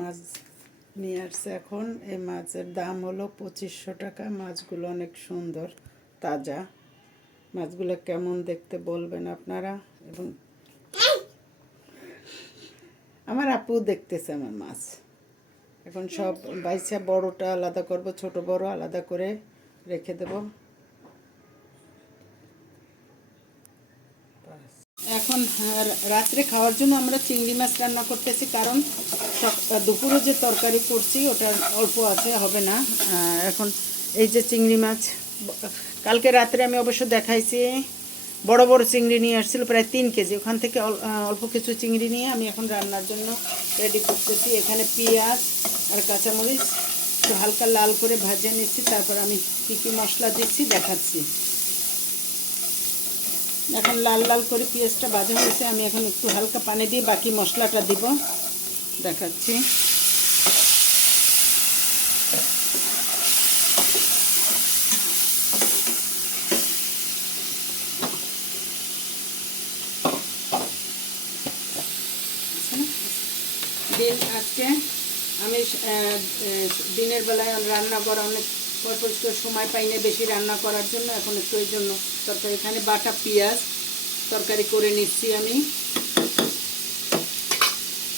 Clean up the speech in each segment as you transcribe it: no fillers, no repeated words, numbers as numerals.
মাছ নিয়ে আসছে এখন। এই মাছের দাম হলো 2500 টাকা। মাছগুলো অনেক সুন্দর, তাজা। মাছগুলো কেমন দেখতে বলবেন আপনারা। এবং আমার আপু দেখতেছে আমার মাছ। এখন সব বাইসা বড়টা আলাদা করব, ছোট বড় আলাদা করে রেখে দেব। এখন রাত্রে খাওয়ার জন্য আমরা চিংড়ি মাছ রান্না করতেছি, কারণ দুপুরে যে তরকারি করছি ওটা অল্প আছে, হবে না। এখন এই যে চিংড়ি মাছ, কালকে রাত্রে আমি অবশ্য দেখাইছি, বড় বড় চিংড়ি নিয়ে আসছিল প্রায় 3 কেজি। ওখান থেকে অল্প কিছু চিংড়ি নিয়ে আমি এখন রান্নার জন্য রেডি করতেছি। এখানে পেঁয়াজ আর কাঁচামরিচ একটু হালকা লাল করে ভাজে নিচ্ছি, তারপর আমি কী কী মশলা দিচ্ছি দেখাচ্ছি। এখন লাল লাল করে পেঁয়াজটা ভাজা হয়েছে, আমি এখন একটু হালকা পানি দিয়ে বাকি মশলাটা দিব, দেখাচ্ছি। আজকে আমি দিনের বেলায় রান্না করা অনেক পরিষ্কার সময় পাই না বেশি রান্না করার জন্য, এখন একটু এই জন্য তরকারি এখানে বাটা পেঁয়াজ তরকারি করে নিচ্ছি আমি।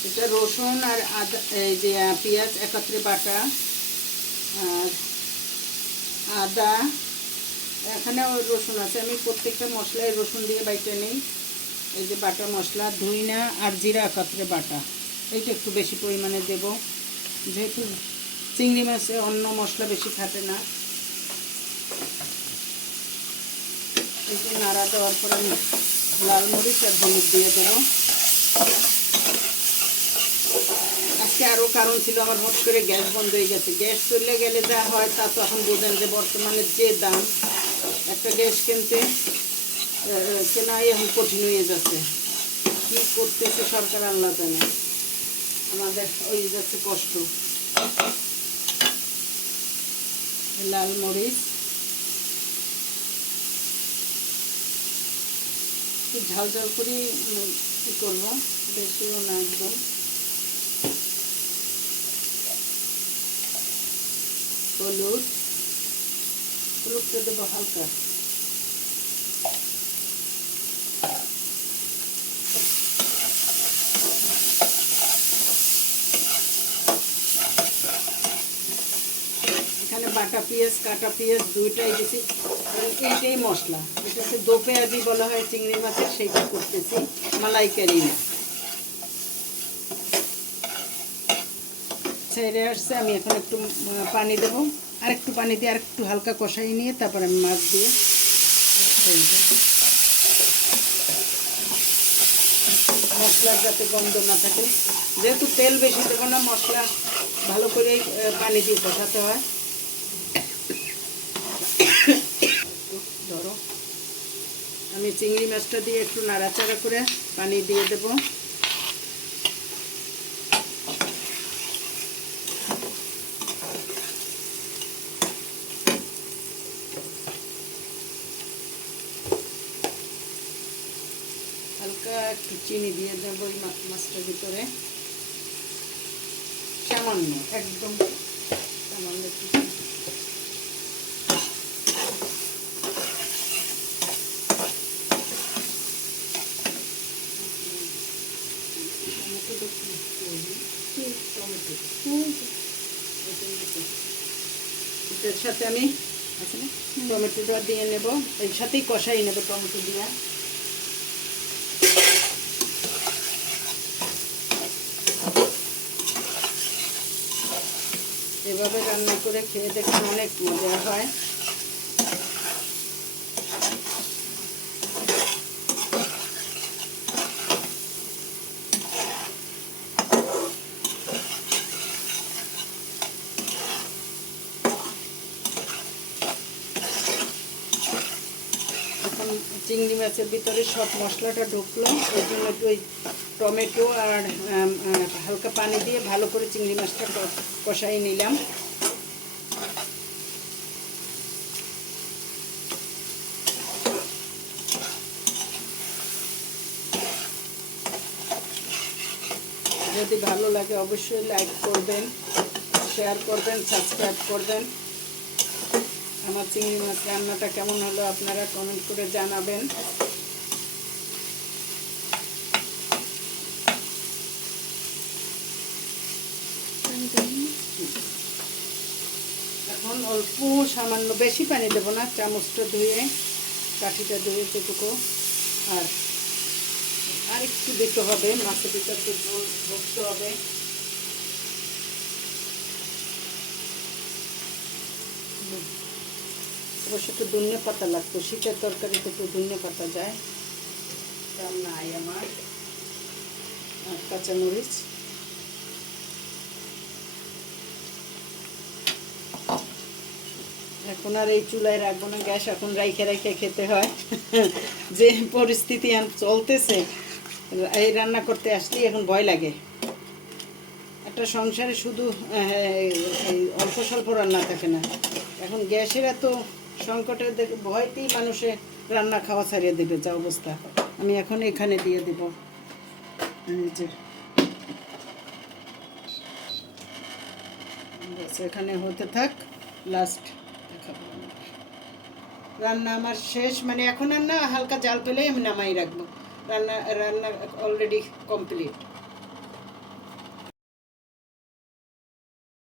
এটা রসুন আর আদা, এই যে পেঁয়াজ একত্রে বাটা, আর আদা, এখানেও রসুন আছে। আমি প্রত্যেকটা মশলায় রসুন দিয়ে বাইটে নিই। এই যে বাটা মশলা, ধুইনা আর জিরা একত্রে বাটা, এইটা একটু বেশি পরিমাণে দেব, যেহেতু চিংড়ি মাছে অন্য মশলা বেশি খাটে না। এই যে নাড়া দেওয়ার পর আমি লাল মরিচ আর হলুদ দিয়ে দেবো। আজকে আরও কারণ ছিল, আমার হট করে গ্যাস বন্ধ হয়ে গেছে। গ্যাস চলে গেলে যা হয় তা তো এখন বোঝেন যে বর্তমানে যে দাম, একটা গ্যাস কিনতে কেনাই এখন কঠিন হয়ে যাচ্ছে। কী করতেছে সরকার আল্লাহ জানে, আমাদের ওই যাচ্ছে কষ্ট। লাল মরিচ একটু ঝাল ঝাল করে কী করবো, বেশিও না একদম। হলুদটা দেবো হালকা। এখানে বাটা পেঁয়াজ কাটা পেঁয়াজ দুইটাই দিছি। এইটাই মশলা, এটা হচ্ছে দো পেঁয়াজি বলা হয় চিংড়ি মাছের, সেইটা করতেছি, মালাইকারি না। ছেড়ে আসছে, আমি এখন একটু পানি দেবো, আর একটু পানি দিয়ে আর একটু হালকা কষাই নিয়ে তারপর আমি মাছ দিয়ে মশলার যাতে গন্ধ না থাকে। যেহেতু তেল বেশি দেবো না, মশলা ভালো করে পানি দিয়ে কষাতে হয়। ধরো আমি চিংড়ি মাছটা দিয়ে একটু নাড়াচাড়া করে পানি দিয়ে দেবো। হালকা একটু চিনি দিয়ে দেবো ওই মাছটার ভিতরে, সামান্য, একদম সামান্য একটু। এটার সাথে আমি টমেটোটা দিয়ে নেব, এর সাথেই কষাই নেব টমেটো দিয়ে। এভাবে রান্না করে খেয়ে দেখতে অনেক মজা হয়। এখন চিংড়ি মাছের ভিতরে সব মশলাটা ঢুকলো, ওই জন্য একটু ওই টমেটো আর হালকা পানি দিয়ে ভালো করে চিংড়ি মাছটা কষাই নিলাম। যদি ভালো লাগে অবশ্যই লাইক করবেন, শেয়ার করবেন, সাবস্ক্রাইব করবেন। আমার চিংড়ি মাছ রান্নাটা কেমন হলো আপনারা কমেন্ট করে জানাবেন। এখন অল্প সামান্য, বেশি পানি দেবো না, চামচটা ধুয়ে কাঠিটা ধুয়ে যেটুকু, আর একটু দিতে হবে, মাছের ভিতরে একটু ঝোল ধরতে হবে। অবশ্য একটু ধনিয়া পাতা লাগতো, শীতের তরকারিতে একটু ধনিয়া পাতা যায়, তার নাই আমার। আর কাঁচামরিচ, এখন আর এই চুলায় রাখবো না, গ্যাস এখন রাইখে রাইখে খেতে হয়। যে পরিস্থিতি চলতেছে, এই রান্না করতে আসলেই এখন ভয় লাগে। একটা সংসারে শুধু এই অল্প স্বল্প রান্না থাকে না, এখন গ্যাসের এত সংকটের ভয়তেই মানুষে রান্না খাওয়া ছাড়িয়ে দেবে, যা অবস্থা। আমি এখন এখানে দিয়ে দেব, যে এখানে হতে থাক, লাস্ট দেখাবো। রান্না আমার শেষ, মানে এখন আর না, হালকা জাল পেলেই আমি নামাই রাখবো। রান্না রান্না অলরেডি কমপ্লিট।